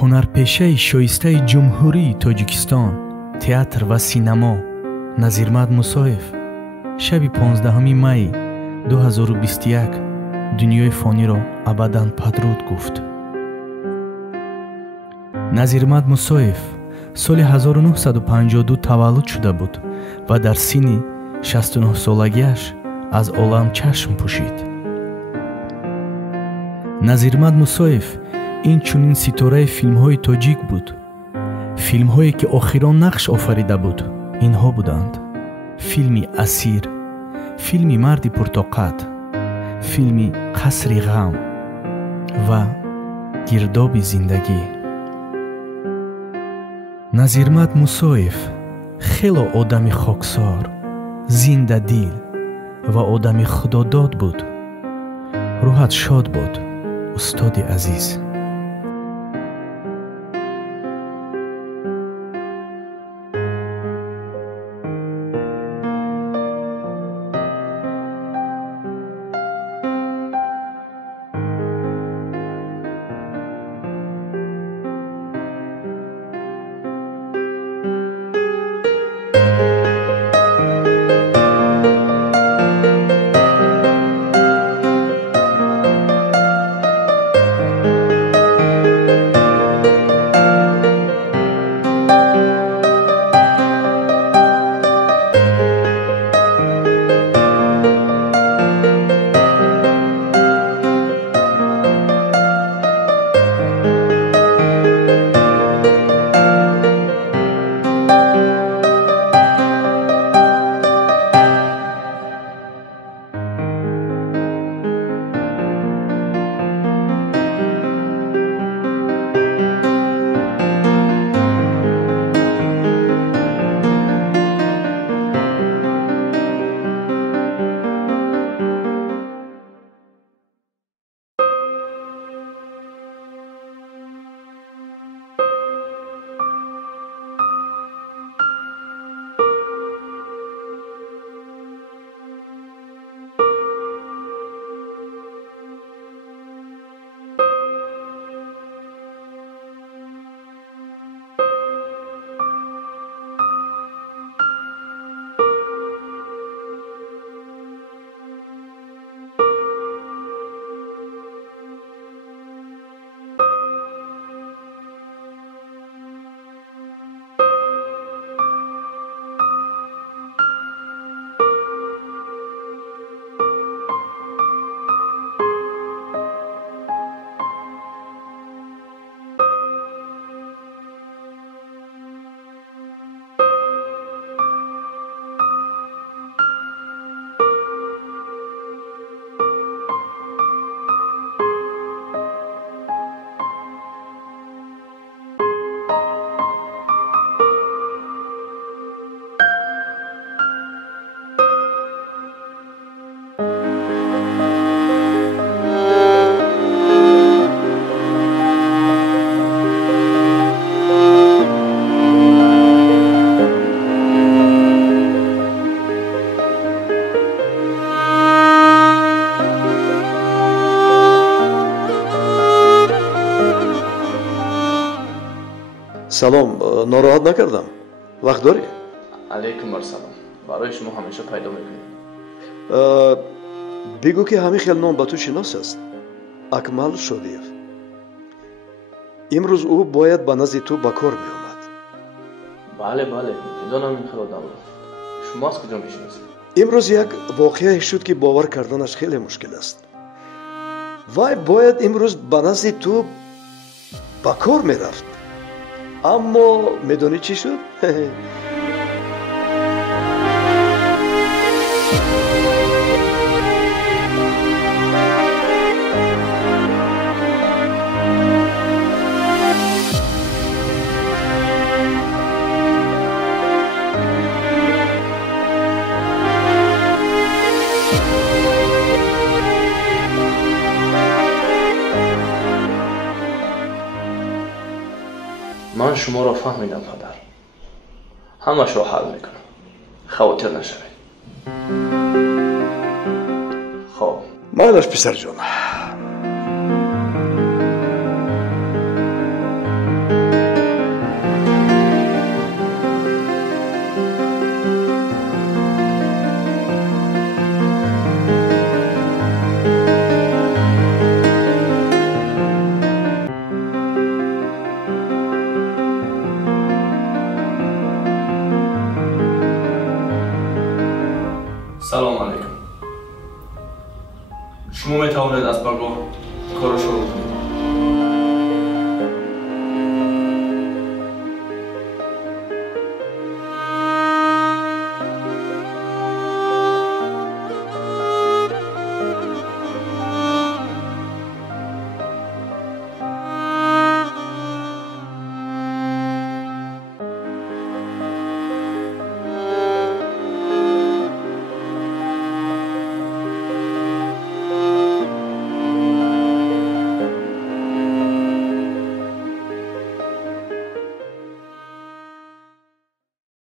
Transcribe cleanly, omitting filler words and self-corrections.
ҳунарпешаи шоистаи ҷумҳурии Тоҷикистон, театр ва синемо Назирмат Мусоев шаби 15 майи 2021 дунёи фониро абадан падруд гуфт. Назирмат Мусоев соли 1952 таваллуд шуда буд ва дар синни 69 солагиаш аз олам чашм пӯшид. Назирмат Мусоев инчунин ситораи филмҳои тоҷик буд. филмҳое ки охирон нақш офарида буд инҳо буданд: филми Асир, филми Марди пуртоқат, филми Қасри ғам ва Гирдоби зиндагӣ. Назирмат Мусоев хело одами хоксор, зиндадил ва одами худодод буд. Рухат Шод буд, устоди азиз. سلام، ناراحت نکردم. وقت داری؟ علیکم السلام. برای شما همیشه پیدا میکنیم. بگو که همین خیلی نام با تو شناس است. اکمل شودیف. امروز او باید با نزد تو با کار می آمد. بله میدونم این خیلی آدم. شما از کجا میشناسید؟ امروز یک واقعه شد که باور کردنش خیلی مشکل است. وای باید امروز با نزد تو با کار می رفت. اما میدونی چی شد؟ من شما را فهمیدم پدر. همش را حل میکنم. خاطر نشوید. خب. مالش پسر جان. دست پا کن.